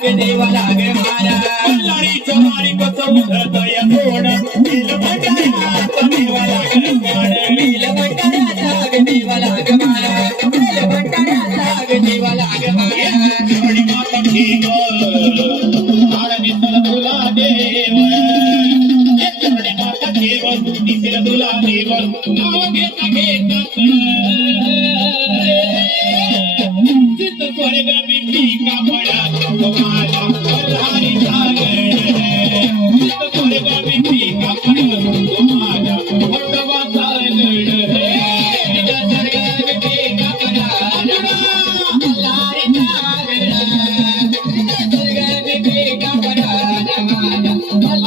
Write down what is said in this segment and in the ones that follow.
लाग देवा लाग मारा मल्हारीच्या मारिकच उधळतय तोड नील भंडाऱ्याचा देवा लाग मारा नील भंडाऱ्याचा लाग देवा लाग मारा नील भंडाऱ्याचा लाग देवा लाग मारा एवढी माता ठेव आळणीतल तुला देव एवढी माता ठेव दिसेल तुला देव नाव घेता घेता चित्त स्वर्ग बिंबी कापडा माझा मल्हारी सागर चित्त स्वर्ग बिंबी कापडा माझा भगवा सागर चित्त स्वर्ग बिंबी कापडा मल्हारी सागर चित्त स्वर्ग बिंबी कापडा माझा मल्हारी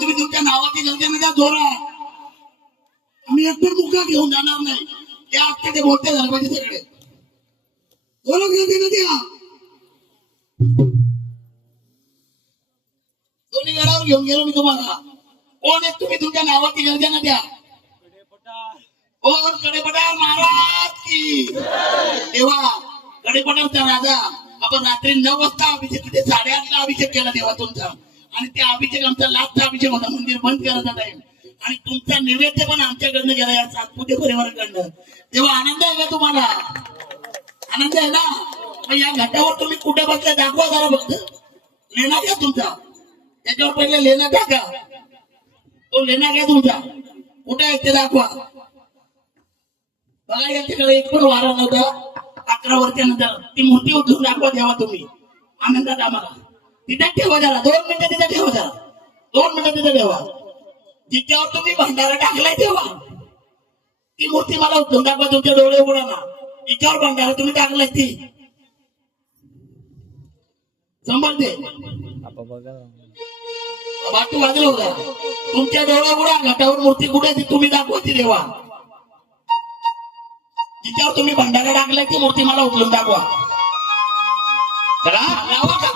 तुम्ही तुमच्या नावाची गर्जना द्या जोरात. आम्ही एकपूर मुका घेऊन जाणार नाही. त्या आत्ता ते मोठे झाले पाहिजे सगळे. बोलत गर्जना द्या. दोन्ही गडावर घेऊन गेलो मी तुम्हाला. कोण एक तुम्ही तुमच्या नावाची गर्जना द्या. और कडेपटार महाराज की देवा गडीपणाचा राजा आपण रात्री 9 वाजता अभिषेक 8:30ला अभिषेक केला देवा तुमचा आणि त्या अभिषेक आमचा लास्टचा अभिषेक होता मंदिर बंद करायचा टाइम आणि तुमचा नैवेद्य पण आमच्याकडनं गेला या सातपुते परिवाराकडनं तेव्हा आनंद आहे का तुम्हाला आनंद आहे ना मग या घाटावर तुम्ही कुठे बसले दाखवा जरा फक्त लेणा घ्या तुमचा त्याच्यावर पहिले लेणा टाका तो लेणा घ्या तुमचा कुठे आहे ते दाखवा बघा या तिकडे एक पण वारा नव्हता 11 वर्षानंतर ती मूर्ती उचलून दाखवा तेव्हा तुम्ही आनंदात आम्हाला तिथे ठेवा जरा 2 मिनिटं तिथे ठेवा जरा 2 मिनिटं तिथे ठेवा जिच्यावर तुम्ही भंडारा टाकलाय तेव्हा ती मूर्ती मला उचलून दाखवा तुमच्या डोळे उघडा ना जिच्यावर भंडारा तुम्ही टाकलाय ती समजते बाकी वाजलं होता तुमच्या डोळे उघडा घाटावर मूर्ती कुठे ती तुम्ही दाखवा ती देवा जिच्यावर तुम्ही भंडारा टाकलाय ती मूर्ती मला उचलून दाखवा चला लावा का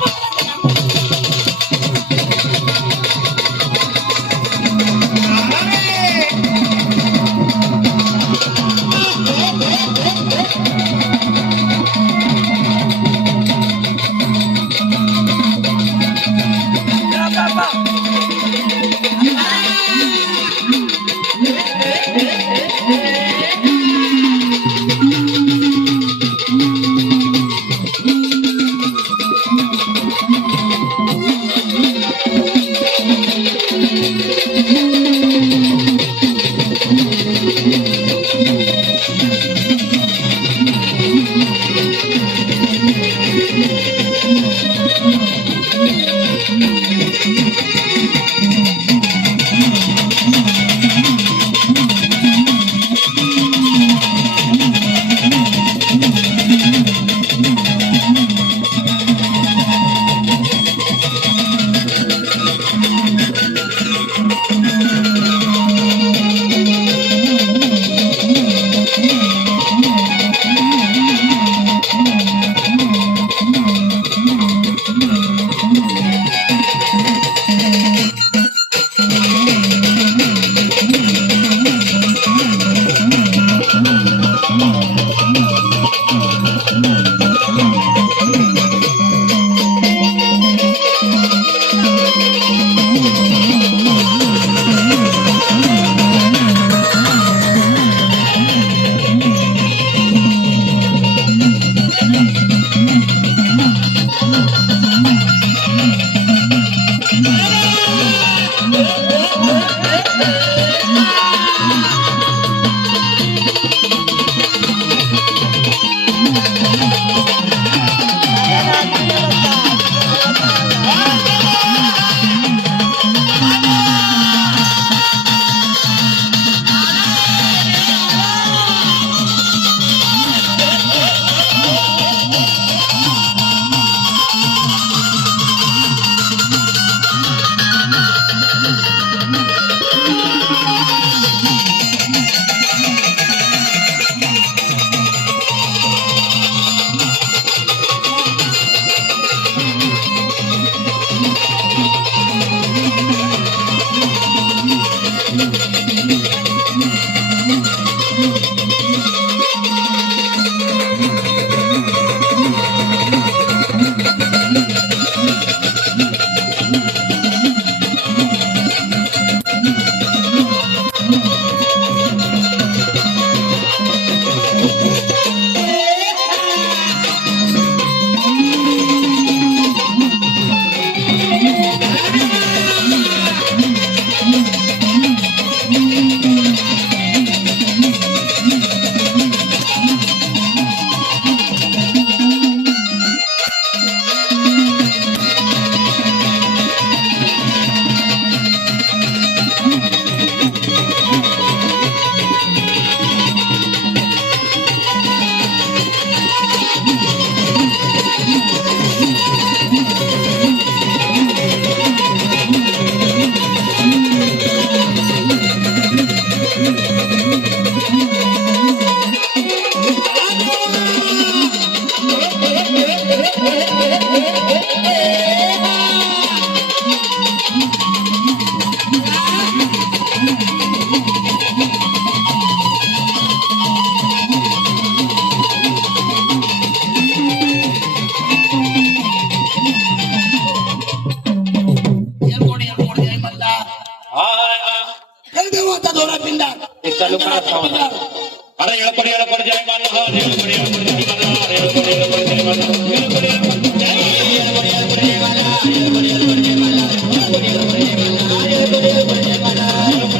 येळपड येळपड जय मल्हार येळपड येळपड जय मल्हार येळपड येळपड जय मल्हार येळपड येळपड जय मल्हार येळपड येळपड जय मल्हार येळपड येळपड जय मल्हार येळपड येळपड जय मल्हार येळपड येळपड जय मल्हार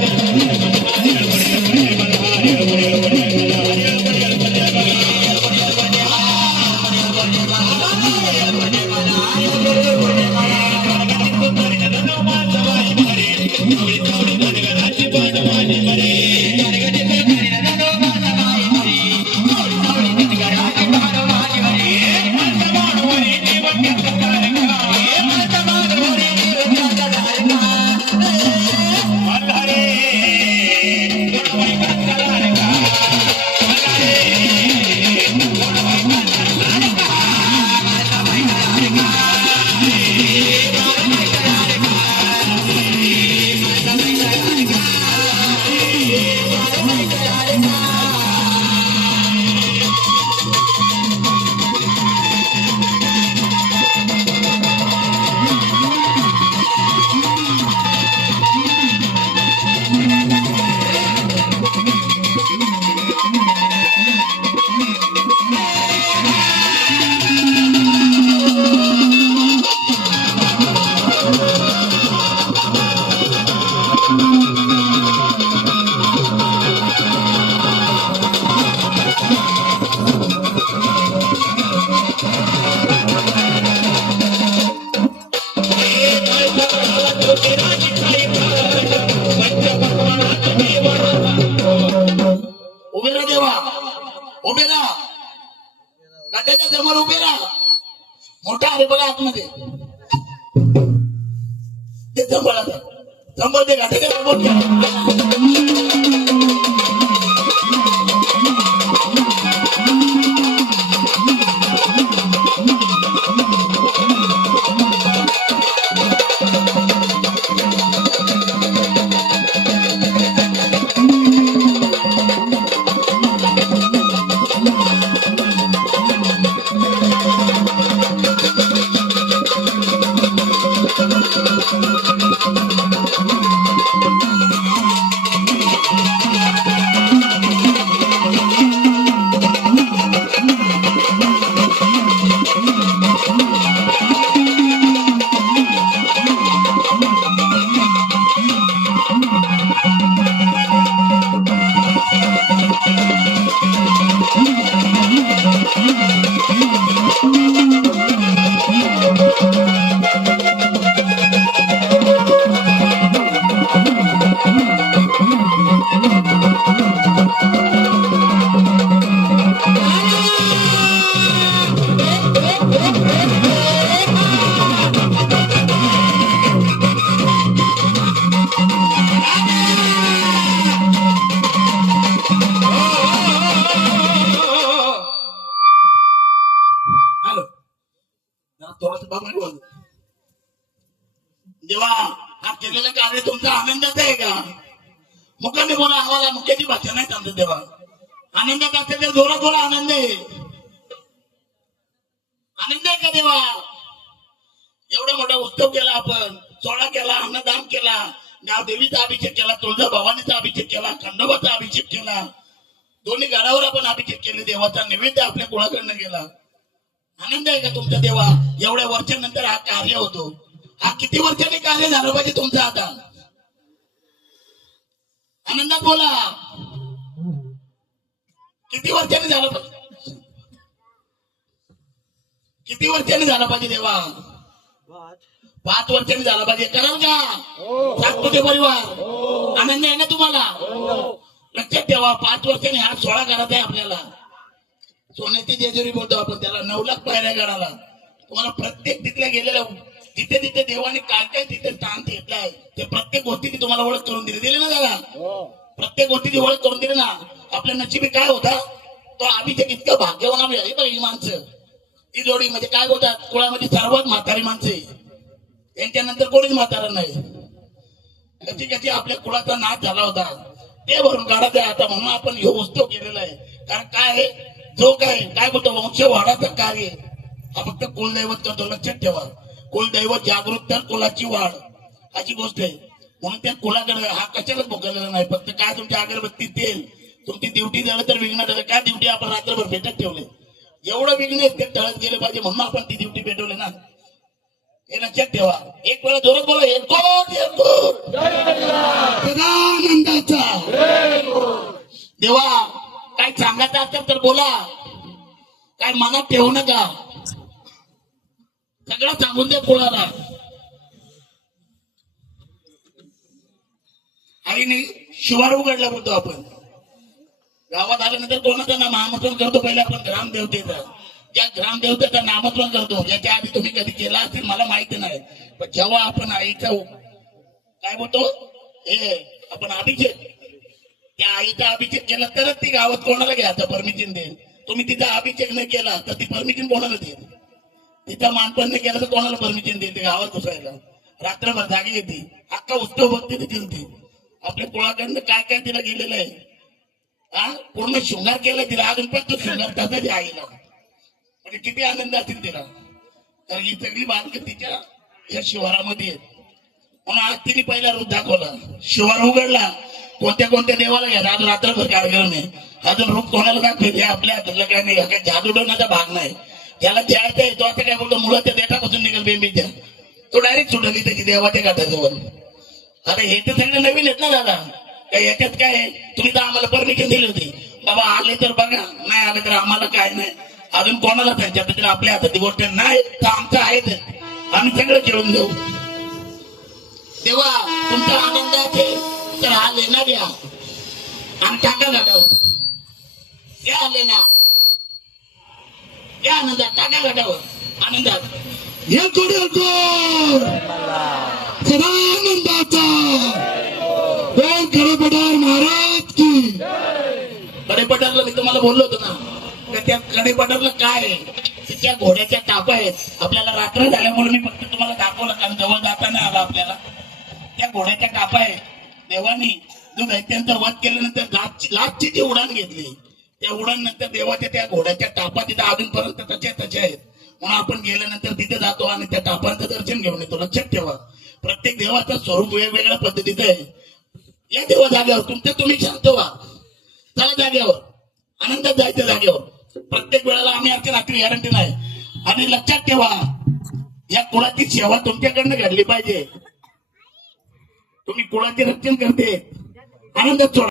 येळपड येळपड जय मल्हार येळपड येळपड जय मल्हार येळपड येळपड जय उभे राहा गड्ड्याच्या समोर उभे राहा मोठा आहे बघा आतमध्ये ते जमळ ते गड्ड्याच्या समोर देवा हा केलेलं कार्य तुमचा आनंदात आहे का? मुखाने बोला आम्हाला मुख्याची भाषा नाही समजत देवा. आनंदात असेल तर जोरात बोला आनंद आहे. आनंद आहे का देवा? एवढा मोठा उत्सव केला आपण, सोहळा केला, अन्नदान केला, गाव देवीचा अभिषेक केला, तुळजा भवानीचा अभिषेक केला, खंडोबाचा अभिषेक केला, दोन्ही गडावर आपण अभिषेक केले, देवाचा नैवेद्य आपल्या कुळाकडनं गेला. आनंद आहे का तुमचा देवा? एवढ्या वर्षानंतर हा कार्य होतो. हा किती वर्षांनी कार्य झालं पाहिजे तुमचं आता? आनंदात बोला. किती वर्षांनी झालं पाहिजे? किती वर्षांनी झालं पाहिजे देवा? 5 वर्षांनी झालं पाहिजे. कराल का? सातपुते परिवार आनंद आहे ना तुम्हाला? लक्षात ठेवा, 5 वर्षांनी हा सोहळा करायचा आहे आपल्याला. सोन्याची जेजुरी बोलतो आपण त्याला. 9 लाख पायऱ्या गडाला. तुम्हाला प्रत्येक तिथल्या गेलेल्या तिथे तिथे देवाने काय काय तिथे स्थान घेतलंय ते प्रत्येक गोष्टीची तुम्हाला ओळख करून दिली ना दादा? प्रत्येक गोष्टीची ओळख करून दिली ना. आपल्या नशिबी काय होता तो अभिषेक इतकं भाग्यवान आम्ही आहे बघ. ही माणसं ही जोडी म्हणजे काय बोलतात, कुळामध्ये सर्वात म्हातारी माणसे, यांच्यानंतर कोणीच म्हातारा नाही. कशी कशी आपल्या कुळाचा नाच झाला होता ते भरून काढायचं आहे आता. म्हणून आपण हे उत्सव केलेला आहे. कारण काय जो काय बोलतो वंश वाढाचं कार्य हा फक्त कुलदैवत करतो. लक्षात ठेवा, कुलदैवत जागृत तर कुलाची वाढ अशी गोष्ट आहे. म्हणून त्या कुलाकडे हा कशालाच भोगलेला नाही. फक्त काय तुमच्या अगरबत्ती तेल तुमची ड्युटी झालं तर विघ्न झालं काय ड्युटी आपण रात्रभर भेटत ठेवले एवढं विघ्न ते टळत गेले पाहिजे म्हणून आपण ती ड्युटी पेटवले ना हे लक्षात ठेवा एक वेळा जोरात बोला सदानंदाचा देवा काय सांगायचं असेल तर बोला काय मनात ठेवू नका सगळं सांगून दे कोणाला आईने शिवार उघडला बोलतो आपण गावात आल्यानंतर कोणाचं नाम नामस्मरण करतो पहिले आपण ग्रामदेवतेचं ज्या ग्रामदेवतेचं नामस्मरण करतो ज्याच्या आधी तुम्ही कधी केला असेल मला माहिती नाही पण जेव्हा आपण आईचा काय बोलतो हे आपण अभिषेक त्या आईचा अभिषेक केला तरच ती गावात कोणाला घ्यायचं परमिशन देईल तुम्ही तिचा अभिषेक नाही केला तर ती परमिशन कोणाला देईल तिचा मानपण नाही केला तर कोणाला परमिशन देईल ते गावात घुसायला रात्रभर जागी येते अख्खा उत्सव बघते ती आपल्या कुळाकडनं काय काय तिला गेलेलं आहे हा पूर्ण शृंगार केला तिला अजून पण तो शृंगार तसाच आईला म्हणजे किती आनंद असेल तिला तर ही सगळी बालक तिच्या या शिवारामध्ये आहेत म्हणून आज तिने पहिला रूप दाखवला शिवार उघडला कोणत्या कोणत्या देवाला घ्या आज रात्रभर कार्यक्रम आहे अजून रूप कोणाला दाखवेल आपल्या हातातलं काय नाही काय जादू डोनाचा भाग नाही ज्याला द्यायचा आहे तो आता काय बोलतो मुलाच्या देठापासून निघेल बेंबीच्या तो डायरेक्ट सुटली त्याची देवाच्या गाठाजवळ आता हे तर सगळं नवीन आहेत ना दादा काय याच्यात काय आहे तुम्ही तर आम्हाला परमिशन दिली होती बाबा आले तर बघा नाही आले तर आम्हाला काय नाही अजून कोणाला त्यांच्याबद्दल आपल्या हातात गोष्ट नाही तर आमचं आहे आम्ही सगळं खेळून देऊ तेव्हा तुमचा आनंद आहे तर हा लेना द्या आणि टाका गाठावर या लेना या आनंदात टाका गाठावर आनंदात सदानंदाचा कडेपठार महाराज की कडेपठारला मी तुम्हाला बोललो होतो ना त्या कडेपठारला काय त्या घोड्याच्या टापा आहेत आपल्याला रात्र झाल्यामुळे मी फक्त तुम्हाला दाखवलं कारण जवळ जाताना आला आपल्याला त्या घोड्याच्या टापा आहेत देवानी जो दैत्यांचा वध केल्यानंतर लाचची जी उडान घेतली त्या उडान नंतर देवाच्या त्या घोड्याच्या टापा तिथे अजूनपर्यंत तसे आहेत म्हणून आपण गेल्यानंतर तिथे जातो आणि त्या टापांचं दर्शन घेऊन येतो लक्षात ठेवा प्रत्येक देवाचं स्वरूप वेगवेगळ्या पद्धतीचं आहे या देवा जागेवर तुमचं तुम्ही शांत व्हा चला जागेवर आनंदात जायचं जागेवर प्रत्येक वेळेला आम्ही आमची रात्री गॅरंटी नाही आणि लक्षात ठेवा या कुळाची सेवा तुमच्याकडनं घडली पाहिजे तुम्ही कुळाचे रक्षण करते आनंदात सोडा